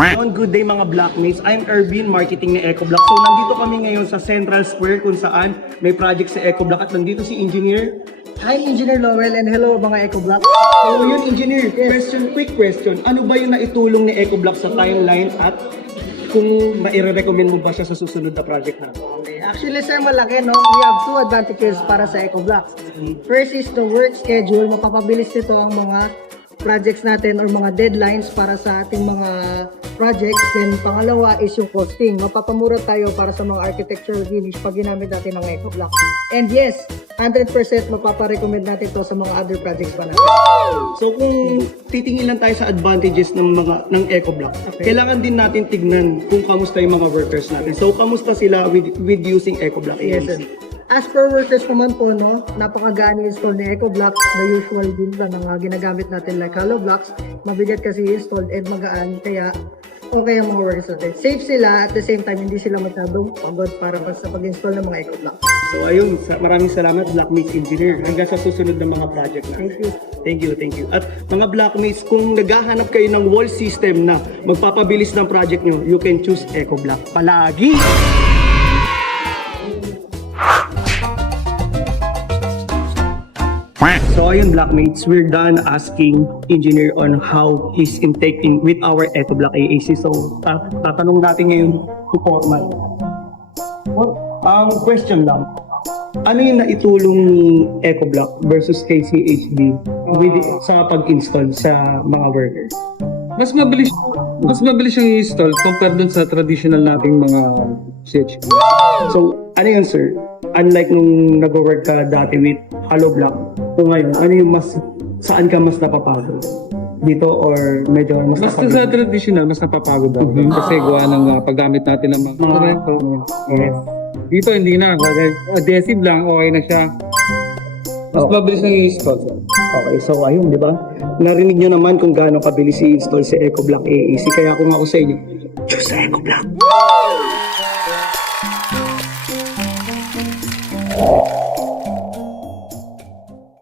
On good day mga Blockmates, I'm Ervin, marketing ni EcoBlock. So nandito kami ngayon sa Central Square kung saan may project sa EcoBlock at nandito si Engineer. Hi, Engineer Lowell, and hello mga EcoBlock. So yun Engineer, quick question. Ano ba yung naitulong ni EcoBlock sa timeline at kung maire-recommend mo ba siya sa susunod na project natin? Okay. Actually, sir, malaki, no? We have two advantages para sa EcoBlock. First is the work schedule. Mapapabilis nito ang mga projects natin or mga deadlines para sa ating mga projects. Then, pangalawa is yung costing. Mapapamura tayo para sa mga architectural finish pag ginamit natin ng EcoBlock. And yes, 100% mapaparecommend natin to sa mga other projects pa natin. So kung titingin lang tayo sa advantages ng EcoBlock, kailangan din natin tignan kung kamusta yung mga workers natin. So kamusta sila with using EcoBlock Yes, sir. AEC? As per workers naman po, no, napakagaan i-install ni EcoBlock. The usual din ba na ginagamit natin like hollow blocks. Mabigat kasi i-install and magaan. Kaya okay ang mga workers natin. Safe sila, at the same time hindi sila masyadong pagod para sa pag-install ng mga EcoBlock. So ayun, maraming salamat Blockmates Engineer. Hanggang sa susunod na mga project natin. Thank you. Thank you. At mga Blockmates, kung naghahanap kayo ng wall system na magpapabilis ng project nyo, you can choose EcoBlock palagi. So ayun Blockmates, we're done asking Engineer on how he's intaking with our EcoBlock AAC. So tatanong natin ngayon to Foreman. Question lang. Ano yung naitulong ni EcoBlock versus KCHD sa pag-install sa mga workers? Mas mabilis yung i-install compared dun sa traditional nating mga CHP. So, ano yun sir? Unlike nung nag-work ka dati with hollow block, so ngayon, ano yung saan ka mas napapagod? Dito or medyo mas Basta sa traditional, mas napapagod ako. Kasi gawa ng paggamit natin ng mga Yes. Dito hindi na. Adhesive lang, okay na siya. Mas mabilis ang i-install. Okay, so ayun, di ba? Narinig nyo naman kung gaano kabilis i-install si EcoBlock AAC. Kaya kung ako sa inyo, choose sa EcoBlock.